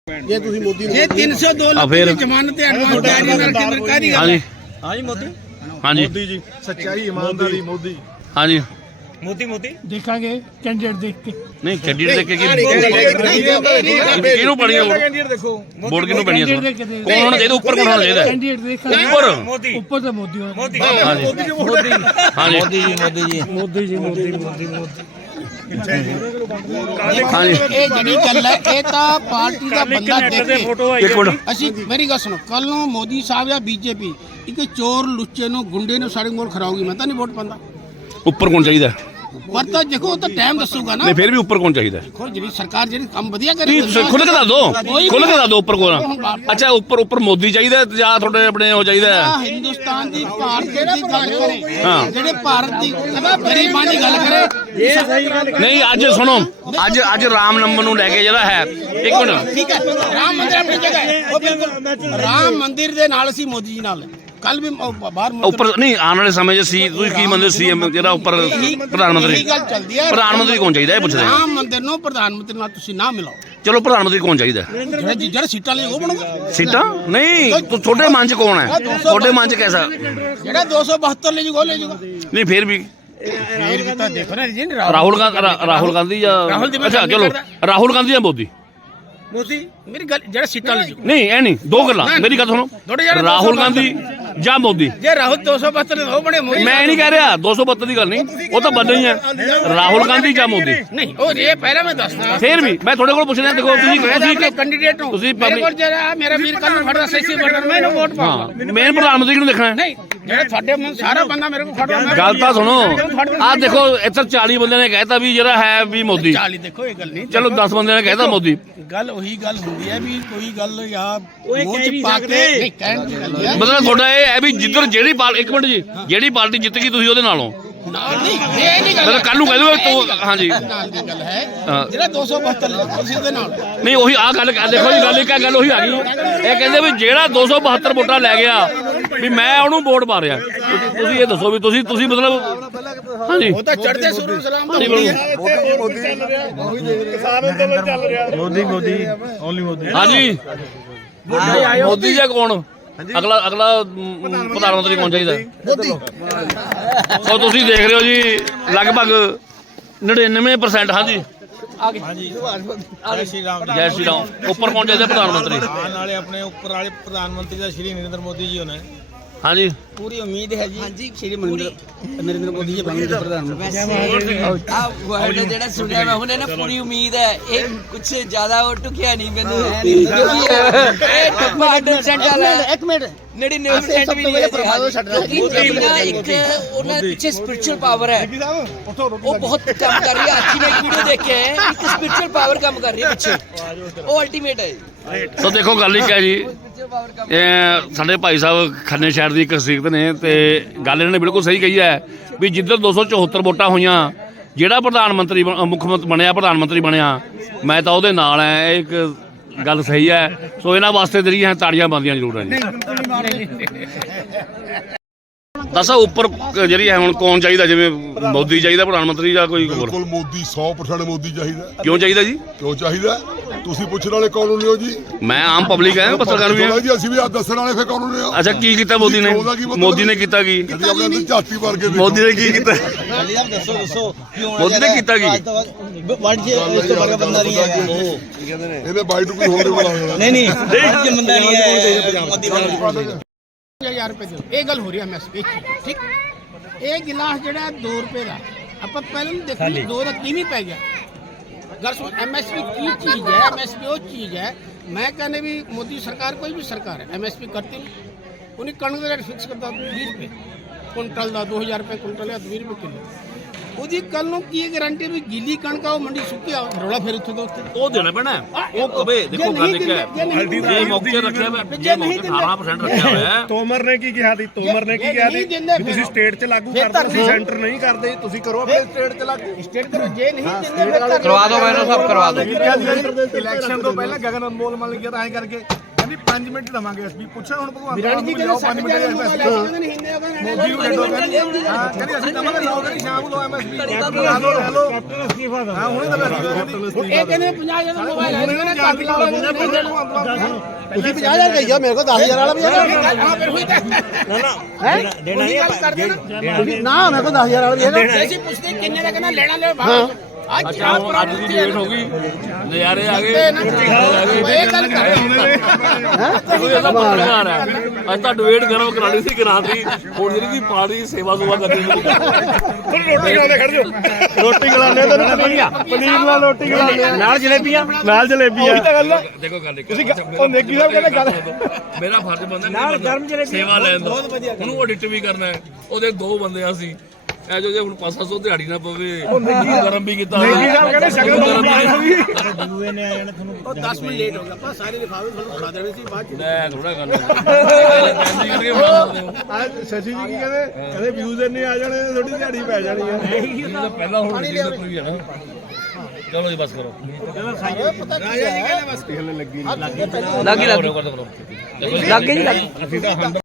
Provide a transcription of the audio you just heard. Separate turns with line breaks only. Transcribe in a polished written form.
ਜੇ ਤੁਸੀਂ ਮੋਦੀ ਨੂੰ
ਜੇ 302 ਲੱਖ ਦੀ ਜ਼ਮਾਨਤ ਤੇ ਐਡਵਾਂਸ ਜਾਰੀ ਕਰਕੇ ਸਰਕਾਰੀ ਗੱਲ ਹੈ।
ਹਾਂਜੀ ਮੋਦੀ
ਹਾਂਜੀ
ਮੋਦੀ ਜੀ ਸੱਚਾਈ ਇਮਾਨਦਾਰੀ ਮੋਦੀ
ਹਾਂਜੀ
ਮੋਦੀ
ਦੇਖਾਂਗੇ ਕੈਂਡੀਡੇਟ ਦੇਖ ਕੇ
ਨਹੀਂ ਕੈਂਡੀਡੇਟ ਦੇਖ ਕੇ ਕਿਹਨੂੰ ਬਣੀ ਆ
ਕੈਂਡੀਡੇਟ ਦੇਖੋ
ਵੋਟ ਕਿਹਨੂੰ ਬਣੀ ਆ ਕੌਣ ਹੋਣਾ ਚਾਹੀਦਾ ਉੱਪਰ ਕੌਣ ਹੋਣਾ ਚਾਹੀਦਾ
ਕੈਂਡੀਡੇਟ ਦੇਖਾਂਗੇ
ਉੱਪਰ
ਉੱਪਰ ਤਾਂ ਮੋਦੀ ਹੋਣਾ
ਮੋਦੀ
ਹਾਂਜੀ ਹਾਂਜੀ
ਇਹ ਜਿਹੜੀ ਗੱਲ ਹੈ ਇਹ ਤਾਂ ਪਾਰਟੀ ਦਾ ਬੰਦਾ ਦੇਖੇ
ਇੱਕ ਮਿੰਟ
ਅਸੀਂ ਮੇਰੀ ਗੱਲ ਸੁਣੋ ਕੱਲ ਨੂੰ ਮੋਦੀ ਸਾਹਿਬ ਜਾਂ ਬੀਜੇਪੀ ਇੱਕ ਚੋਰ ਲੁੱਚੇ ਨੂੰ ਗੁੰਡੇ ਨੂੰ ਸਾਡੇ ਕੋਲ ਖਰਾਊਗੀ ਮੈਂ ਤਾਂ ਨਹੀਂ ਵੋਟ ਪਾਉਂਦਾ
ਉੱਪਰ ਕੌਣ ਚਾਹੀਦਾ
ਪਰ ਤਾਂ ਦੇਖੋ ਉਹ ਤਾਂ ਟਾਈਮ ਦੱਸੂਗਾ ਨਾ
ਨਹੀਂ ਫਿਰ ਵੀ ਉੱਪਰ ਕੌਣ ਚਾਹੀਦਾ
ਦੇਖੋ ਜਿਹੜੀ ਸਰਕਾਰ ਜਿਹੜੀ ਕੰਮ ਵਧੀਆ
ਨਹੀਂ
ਕਰੇ
ਤੁਸੀਂ ਖੁੱਲ੍ਹ ਕੇ ਦੱਸ ਦਿਓ ਖੁੱਲ੍ਹ ਕੇ ਦੱਸ ਦਿਓ ਉੱਪਰ ਕੌਣ ਅੱਛਾ ਉੱਪਰ ਮੋਦੀ ਚਾਹੀਦਾ ਜਾਂ ਤੁਹਾਡੇ ਆਪਣੇ ਉਹ ਚਾਹੀਦਾ
ਹਿੰਦੁਸਤਾਨ ਦੀ ਭਾਰਤ ਦੀ ਗੱਲ ਕਰੇ
ਹਾਂ।
ਜਿਹੜੇ ਭਾਰਤ ਦੀ ਗਰੀਬਾਂ ਦੀ ਗੱਲ ਕਰੇ
ਨਹੀਂ ਅੱਜ ਸੁਣੋ ਅੱਜ ਰਾਮ ਨੰਬਰ ਨੂੰ ਲੈ ਕੇ ਜਿਹੜਾ ਹੈ ਇੱਕ ਮਿੰਟ
ਠੀਕ ਹੈ ਰਾਮ ਮੰਦਿਰ ਆਪਣੀ ਜਗ੍ਹਾ ਹੈ ਉਹ ਬਿਲਕੁਲ ਰਾਮ ਮੰਦਿਰ ਦੇ ਨਾਲ ਅਸੀਂ ਮੋਦੀ ਜੀ ਨਾਲ ਕੱਲ ਵੀ ਬਾਹਰ
ਉੱਪਰ ਨਹੀਂ ਆਉਣ ਵਾਲੇ ਸਮੇਂ 'ਚ ਸੀ ਤੁਸੀਂ ਕੀ ਮੰਨਦੇ ਸੀਐਮ ਜਿਹੜਾ ਉੱਪਰ ਪ੍ਰਧਾਨ ਮੰਤਰੀ
ਇਹੀ ਗੱਲ ਚੱਲਦੀ ਹੈ
ਪ੍ਰਧਾਨ ਮੰਤਰੀ ਕੌਣ ਚਾਹੀਦਾ ਇਹ ਪੁੱਛਦੇ
ਰਾਮ ਮੰਦਿਰ ਨੂੰ ਪ੍ਰਧਾਨ ਮੰਤਰੀ ਨਾਲ ਤੁਸੀਂ ਨਾ ਮਿਲਾਓ
ਚਲੋ ਪ੍ਰਧਾਨ ਮੰਤਰੀ ਕੌਣ ਚਾਹੀਦਾ
ਜਿਹੜਾ ਸੀਟਾਂ ਲਈ ਉਹ ਬਣੂਗਾ
ਸੀਟਾਂ ਨਹੀਂ ਤੁਹਾਡੇ ਮਨ 'ਚ ਕੌਣ ਹੈ ਤੁਹਾਡੇ ਮਨ 'ਚ ਕੈਸਾ
ਜਿਹੜਾ 272 ਲੈ ਜੂਗਾ ਉਹ ਲੈ ਜੂਗਾ
ਨਹੀਂ ਫਿਰ ਵੀ
ਫੇਰ ਵੀ ਤਾਂ ਦੇਖੋ ਨਾ ਜੀ
ਰਾਹੁਲ ਗਾਂਧੀ ਜਾਂ ਅੱਛਾ ਚਲੋ ਰਾਹੁਲ ਗਾਂਧੀ ਜਾਂ ਮੋਦੀ
ਮੇਰੀ ਗੱਲ ਜਿਹੜਾ ਸੀਟਾਂ ਲੈ ਜੂਗਾ
ਨਹੀਂ ਇਹ ਨਹੀਂ ਦੋ ਗੱਲਾਂ ਮੇਰੀ ਗੱਲ ਸੁਣੋ ਰਾਹੁਲ ਗਾਂਧੀ ਜਾਂ ਮੋਦੀ
ਜੇ ਰਾਹੁਲ 272 ਉਹ ਬਣੇ ਮੋਦੀ
ਮੈਂ ਨਹੀਂ ਕਹਿ ਰਿਹਾ 272 ਦੀ ਗੱਲ ਨਹੀਂ ਉਹ ਤਾਂ ਬੰਦਾ ਹੀ ਹੈ ਰਾਹੁਲ ਗਾਂਧੀ ਜਾਂ ਮੋਦੀ
ਨਹੀਂ ਉਹ ਇਹ ਪਹਿਲਾਂ ਮੈਂ ਦੱਸਦਾ
ਫਿਰ ਵੀ ਮੈਂ ਤੁਹਾਡੇ ਕੋਲ ਪੁੱਛਣਾ ਦੇਖੋ ਤੁਸੀਂ
ਕੈਂਡੀਡੇਟ ਨੂੰ
ਤੁਸੀਂ
ਮੇਰੇ ਕੋਲ ਜਿਹੜਾ ਮੇਰਾ ਵੀਰ ਕੱਲ ਨੂੰ ਖੜਦਾ ਸੈਸੀ ਬਟਨ ਮੈਂ ਇਹਨੂੰ ਵੋਟ ਪਾਉਂਗਾ
ਮੇਨ ਪ੍ਰਧਾਨ ਮੰਤਰੀ ਨੂੰ ਦੇਖਣਾ ਹੈ
ਨਹੀਂ ਜਿਹੜਾ ਤੁਹਾਡੇ ਮਨ ਸਾਰਾ ਬੰਦਾ ਮੇਰੇ ਕੋਲ ਖੜਦਾ
ਗੱਲ ਤਾਂ ਸੁਣੋ ਆਹ ਦੇਖੋ ਇੱਧਰ 40 ਬੰਦਿਆਂ ਨੇ ਕਹਿਤਾ ਵੀ ਜਿਹੜਾ ਹੈ ਵੀ ਮੋਦੀ
40 ਦੇਖੋ ਇਹ ਗੱਲ ਨਹੀਂ
ਚਲੋ 10 ਬੰਦਿਆਂ ਨੇ ਕਹਿਤਾ ਮੋਦੀ
ਗੱਲ ਉਹੀ ਗੱਲ ਹੁੰਦੀ ਹੈ ਵੀ ਕੋਈ ਗੱਲ ਜਾਂ ਮੂੰਹ ਚ ਪਾ ਕੇ ਨਹੀਂ ਕਹਿਣ ਦੀ ਗੱਲ ਹੈ
ਮਤਲਬ ਤੁਹਾਡਾ ਇਹ ਹੈ ਵੀ ਜਿੱਧਰ ਜਿਹੜੀ ਪਾਰਟੀ ਇੱਕ ਮਿੰਟ ਜੀ ਜਿਹੜੀ ਪਾਰਟੀ ਜਿੱਤ ਗਈ ਤੁਸੀਂ ਉਹਦੇ ਨਾਲੋਂ
ਨਹੀਂ ਇਹ ਨਹੀਂ ਗੱਲ
ਮਤਲਬ ਕੱਲ ਨੂੰ ਕਹਿ ਦਿਓ ਤੂੰ ਹਾਂਜੀ
ਨਾਲ ਦੀ ਗੱਲ ਹੈ ਜਿਹੜਾ 272 ਤੁਸੀਂ ਉਹਦੇ ਨਾਲ
ਨਹੀਂ ਉਹੀ ਆ ਗੱਲ ਦੇਖੋ ਜੀ ਗੱਲ ਇੱਕ ਗੱਲ ਉਹੀ ਆ ਗਈ ਇਹ ਕਹਿੰਦੇ ਵੀ ਜਿਹੜਾ 272 ਵੋਟਾਂ ਲੈ ਗਿਆ ਵੀ ਮੈਂ ਉਹਨੂੰ ਵੋਟ ਪਾ ਰਿਹਾ ਤੁਸੀਂ ਇਹ ਦੱਸੋ ਵੀ ਤੁਸੀਂ ਮਤਲਬ ਹਾਂਜੀ
ਉਹ ਤਾਂ ਚੜ੍ਹਦੇ ਸੂਰਜ ਸਲਾਮ ਦਾ
ਕਿਸਾਨ ਅੰਦੋਲਨ ਚੱਲ ਰਿਹਾ ਮੋਦੀ ਓਨਲੀ ਮੋਦੀ
ਹਾਂਜੀ ਮੋਦੀ ਜਾਂ ਕੌਣ ਅਗਲਾ ਪ੍ਰਧਾਨ ਮੰਤਰੀ ਕੌਣ ਚਾਹੀਦਾ ਉਹ ਤੁਸੀਂ ਦੇਖ ਰਹੇ ਹੋ ਜੀ ਲਗਭਗ 99% ਹਾਂਜੀ
ਜੈ ਸ਼੍ਰੀ ਰਾਮ
ਜੈ ਸ਼੍ਰੀ ਰਾਮ ਉੱਪਰ ਕੌਣ ਚਾਹੀਦਾ ਪ੍ਰਧਾਨ ਮੰਤਰੀ
ਆਉਣ ਵਾਲੇ ਆਪਣੇ ਉੱਪਰ ਵਾਲੇ ਪ੍ਰਧਾਨ ਮੰਤਰੀ ਦਾ ਸ਼੍ਰੀ ਨਰਿੰਦਰ ਮੋਦੀ ਜੀ ਹੋਣਾ
ਹਾਂਜੀ
ਪੂਰੀ ਉਮੀਦ ਹੈ ਜੀ ਸ਼੍ਰੀ ਨਰਿੰਦਰ ਮੋਦੀ ਜੀ ਬਣਨਗੇ ਪ੍ਰਧਾਨ ਮੰਤਰੀ
ਆ ਵਰਡ ਜਿਹੜਾ ਸੁਣਿਆ ਮੈਂ ਹੁਣੇ ਨਾ ਪੂਰੀ ਉਮੀਦ ਹੈ ਇਹ ਕੁਝ ਜ਼ਿਆਦਾ ਉਹ ਟੁਕਿਆ ਨਹੀਂ ਮੈਨੂੰ ਇਹ ਟੁੱਪਾ 100% ਵਾਲਾ
ਇੱਕ ਮਿੰਟ
99% ਵੀ ਨਹੀਂ ਹੈ ਇੱਕ ਉਹਨਾਂ ਦੇ ਪਿੱਛੇ ਸਪਿਰਚੁਅਲ ਪਾਵਰ ਹੈ ਉਹ ਬਹੁਤ ਕੰਮ ਕਰ ਰਹੀ ਹੈ ਅੱਜ ਮੈਂ ਇੱਕ ਵੀਡੀਓ ਦੇਖਿਆ ਹੈ ਇੱਕ ਸਪਿਰਚੁਅਲ ਪਾਵਰ ਕੰਮ ਕਰ ਰਹੀ ਹੈ ਪਿੱਛੇ ਉਹ ਅਲਟੀਮੇਟ ਹੈ
ਸੋ ਦੇਖੋ ਗੱਲ ਇੱਕ ਹੈ ਜੀ ਇਹ ਸਾਡੇ ਭਾਈ ਸਾਹਿਬ ਖੰਨੇ ਸ਼ਹਿਰ ਦੀ ਇੱਕ ਸ਼ਖਸੀਅਤ ਨੇ ਤੇ ਗੱਲ ਇਹਨਾਂ ਨੇ ਬਿਲਕੁਲ ਸਹੀ ਕਹੀ ਹੈ ਵੀ ਜਿੱਧਰ 274 ਵੋਟਾਂ ਹੋਈਆਂ ਜਿਹੜਾ ਪ੍ਰਧਾਨ ਮੰਤਰੀ ਮੁੱਖ ਮੰਤਰੀ ਬਣਿਆ ਪ੍ਰਧਾਨ ਮੰਤਰੀ ਬਣਿਆ ਮੈਂ ਤਾਂ ਉਹਦੇ ਨਾਲ ਹੈ ਇਹ ਇੱਕ ਗੱਲ ਸਹੀ ਹੈ ਸੋ ਇਹਨਾਂ ਵਾਸਤੇ ਜਿਹੜੀਆਂ ਤਾੜੀਆਂ ਬੰਦੀਆਂ ਜ਼ਰੂਰ ਹੈ ਜੀ ਦੱਸੋ ਉੱਪਰ ਜਿਹੜੀ ਹੈ ਹੁਣ ਕੌਣ ਚਾਹੀਦਾ ਜਿਵੇਂ ਮੋਦੀ ਚਾਹੀਦਾ ਪ੍ਰਧਾਨ ਮੰਤਰੀ ਜਾਂ ਕੋਈ ਹੋਰ
ਬਿਲਕੁਲ ਮੋਦੀ 100% ਮੋਦੀ ਚਾਹੀਦਾ
ਕਿਉਂ ਚਾਹੀਦਾ ਜੀ
ਕਿਉਂ ਚਾਹੀਦਾ ਤੁਸੀਂ ਪੁੱਛਣ ਵਾਲੇ ਕੌਣ ਹੁੰਦੇ ਹੋ ਜੀ
ਮੈਂ ਆਮ ਪਬਲਿਕ ਹਾਂ ਪੱਤਰਕਾਰ ਵੀ ਹਾਂ
ਜੀ ਅਸੀਂ ਵੀ ਆ ਦੱਸਣ ਵਾਲੇ ਫੇ ਕੌਣ ਹੁੰਦੇ ਹੋ
ਅੱਛਾ ਕੀ ਕੀਤਾ ਮੋਦੀ ਨੇ ਮੋਦੀ ਨੇ ਕੀਤਾ ਕੀ
ਕਦੀ ਆਪਣੇ ਅੰਦਰ ਝਾਤੀ ਮਾਰ ਕੇ
ਮੋਦੀ ਨੇ ਕੀ ਕੀਤਾ
ਦੱਸੋ
ਮੋਦੀ ਨੇ ਕੀਤਾ ਕੀ
ਵਰਡ ਜੇ ਇਸ ਤੋਂ ਬੜਾ ਬੰਦਾ ਨਹੀਂ ਹੈ
ਇਹਨੇ ਬਾਈ ਨੂੰ ਕੋਈ ਹੋਰ ਨਹੀਂ ਬੁਲਾ
ਨਹੀਂ ਇਹ ਬੰਦਾ ਨਹੀਂ ਹੈ ਮੋਦੀ ਵਾਲਾ
1000 ਰੁਪਏ ਦਿਓ ਇਹ ਗੱਲ ਹੋ ਰਹੀ ਹੈ ਐਮਐਸਪੀ ਠੀਕ ਇਹ ਗਿਲਾਸ ਜਿਹੜਾ 2 ਰੁਪਏ ਦਾ ਆਪਾਂ ਪਹਿਲਾਂ ਦੇਖੀ 2 ਦਾ ਕਿਵੇਂ ਪੈ ਗਿਆ ਗੱਲ ਸੁਣ ਐਮਐਸਪੀ ਕੀ ਚੀਜ਼ ਹੈ ਐਮਐਸਪੀ ਉਹ ਚੀਜ਼ ਹੈ ਮੈਂ ਕਹਿੰਦੇ ਵੀ ਮੋਦੀ ਸਰਕਾਰ ਕੋਈ ਵੀ ਸਰਕਾਰ ਹੈ ਐਮਐਸਪੀ ਕਰਤੀ ਨਹੀਂ ਉਹਨੇ ਕਣਕ ਦਾ ਰੇਟ ਫਿਕਸ ਕਰਦਾ 20 ਰੁਪਏ ਕੁਇੰਟਲ ਦਾ 2000 ਰੁਪਏ ਕੁਇੰਟਲ ਜਾਂ 20 ਰੁਪਏ ਕਿਲੋ ਉਹਦੀ ਕੱਲ ਨੂੰ ਕੀ ਗਾਰੰਟੀ ਵੀ ਗੀਲੀ ਕਣਕ ਆ ਉਹ ਮੰਡੀ ਸੁੱਕੀ ਆ ਰੌਲਾ ਫਿਰ ਉੱਥੇ ਦਾ ਉੱਥੇ
ਉਹ ਦੇਣਾ ਪੈਣਾ ਉਹ ਕਵੇ ਦੇਖੋ ਗੱਲ ਇੱਕ ਹੈ ਜੇ ਮੌਕੇ ਰੱਖਿਆ ਹੋਇਆ ਜੇ ਮੌਕੇ 18% ਰੱਖਿਆ ਹੋਇਆ
ਤੋਮਰ ਨੇ ਕੀ ਕਿਹਾ ਸੀ ਤੋਮਰ ਨੇ ਕੀ ਕਿਹਾ ਸੀ ਤੁਸੀਂ ਸਟੇਟ 'ਚ ਲਾਗੂ ਕਰਦੇ ਤੁਸੀਂ ਸੈਂਟਰ ਨਹੀਂ ਕਰਦੇ ਤੁਸੀਂ ਕਰੋ ਆਪਣੇ ਸਟੇਟ 'ਚ ਲਾਗੂ
ਸਟੇਟ ਕਰੋ ਜੇ ਨਹੀਂ ਦਿੰਦੇ
ਕਰਵਾ ਦਿਓ ਮੈਨੂੰ ਸਭ ਕਰਵਾ ਦਿਓ
ਇਲੈਕਸ਼ਨ ਤੋਂ ਪਹਿਲਾਂ ਗਗਨ ਅਨਮੋਲ ਮੰਨ ਗਿਆ ਤਾਂ ਐਂ ਕਰਕੇ ਕਹਿੰਦੀ 5 ਮਿੰਟ ਦਵਾਂਗੇ ਐਸਪੀ ਪੁੱਛਣ ਹੁਣ ਭਗਵਾਨ
ਵਿਰਾਟ ਜੀ ਕਹਿੰਦੇ 5 ਮਿੰਟ ਲੈ ਕਹਿੰਦੇ ਨਹੀਂ ਹਿੰਦੇ
ਮੋਦੀ ਨੂੰ ਛੱਡੋ ਕਹਿੰਦੀ ਅਸੀਂ ਦਵਾਂਗੇ ਲਾਓ ਕਹਿੰਦੀ ਸ਼ਾਮ ਨੂੰ ਐਮਐਸਪੀ ਲੈ ਲਓ ਕੈਪਟਨ ਅਸਤੀਫਾ ਦਾ ਹਾਂ ਹੁਣੇ ਤਾਂ
ਇਹ ਕਹਿੰਦੇ 50,000 ਦਾ ਮੋਬਾਈਲ ਹੈ ਕਹਿੰਦੇ ਕੱਟ ਲਾਓ
ਤੁਸੀਂ 50,000 ਕਹੀਆ ਮੇਰੇ ਕੋਲ 10,000 ਵਾਲਾ ਵੀ ਹੈਗਾ
ਹਾਂ ਫਿਰ ਹੋਈ ਤਾਂ
ਦੇਣਾ
ਨਹੀਂ ਕਰਦੇ
ਨਾ ਮੇਰੇ ਕੋਲ 10,000 ਵਾਲਾ ਵੀ ਹੈਗਾ
ਅਸੀਂ ਪੁੱਛਦੇ ਕਿੰਨੇ ਦਾ ਕਹਿੰਦਾ ਲੈਣਾ ਲੈ ਬਾਹਰ ਅੱਜ
ਅੱਛਾ ਹੁਣ ਅੱਜ ਦੀ ਡੇਟ ਹੋ ਗਈ ਨਜ਼ਾਰੇ ਆ ਗਏ
ਇਹ ਗੱਲ ਕਰ
ਇਹ ਤਾਂ ਪੱਤਰਕਾਰ ਹੈ ਅੱਜ ਤਾਂ ਡਿਬੇਟ ਗਰਮ ਕਰਾਣੀ ਸੀ ਕਰਾਤੀ ਹੁਣ ਜਿਹੜੀ ਦੀ ਪਾਰਟੀ ਸੇਵਾ ਸੁਵਾ ਕਰਨੀ ਸੀ
ਰੋਟੀ ਖਿਲਾਉਂਦੇ ਖੜ ਜਾਓ ਰੋਟੀ ਖਿਲਾਉਂਦੇ ਤੈਨੂੰ ਪਨੀਰ ਨਾਲ ਰੋਟੀ ਖਿਲਾਉਂਦੇ ਨਾਲ ਜਲੇਬੀਆਂ ਉਹੀ ਤਾਂ ਗੱਲ ਹੈ
ਦੇਖੋ ਗੱਲ
ਤੁਸੀਂ ਉਹ ਨੇਗੀ ਸਾਹਿਬ ਕਹਿੰਦੇ ਗੱਲ
ਮੇਰਾ ਫਰਜ਼ ਬੰਦਾ ਸੇਵਾ ਲੈਣ ਦਾ ਉਹਨੂੰ ਆਡਿਟ ਵੀ ਕਰਨਾ ਹੈ ਉਹਦੇ 2 ਬੰਦੇ ਆ ਸੀ ਇਹ ਜੋ ਜੇ ਹੁਣ 500 ਦਿਹਾੜੀ ਨਾ ਪਵੇ ਗਰਮ ਵੀ ਕੀਤਾ
ਨੇਗੀ ਸਾਹਿਬ ਕਹਿੰਦੇ ਸ਼ਕਲ ਬਦਲ ਵੀ
ਉਹ 10 ਮਿੰਟ ਲੇਟ ਹੋ ਗਿਆ ਆਪਾਂ ਸਾਰੇ ਲਿਫਾਫੇ ਤੁਹਾਨੂੰ ਖਾ ਦੇਣੇ ਸੀ ਬਾਅਦ ਚ
ਲੈ ਥੋੜਾ ਗੱਲ ਪੈਂਦੀ ਕਰਕੇ ਬਣਾ ਸਕਦੇ ਹੋ
ਸ਼ਸ਼ੀ ਜੀ ਕੀ ਕਹਿੰਦੇ ਵਿਊਜ਼ ਇੰਨੇ ਆ ਜਾਣੇ ਥੋੜੀ ਦਿਹਾੜੀ ਪੈ ਜਾਣੀ ਹੈ
ਇਹ ਤਾਂ ਪਹਿਲਾਂ ਹੁਣ ਦੀ ਕੋਈ ਹੈ ਨਾ ਚਲੋ ਜੀ ਬਸ ਕਰੋ
ਰਾਜਾ ਜੀ ਕਹਿੰਦੇ ਬਸ
ਲੱਗੀ
ਲੱਗੀ ਕਰੋ ਕਰੋ
ਲੱਗ ਗਈ
ਅਸੀਂ ਤਾਂ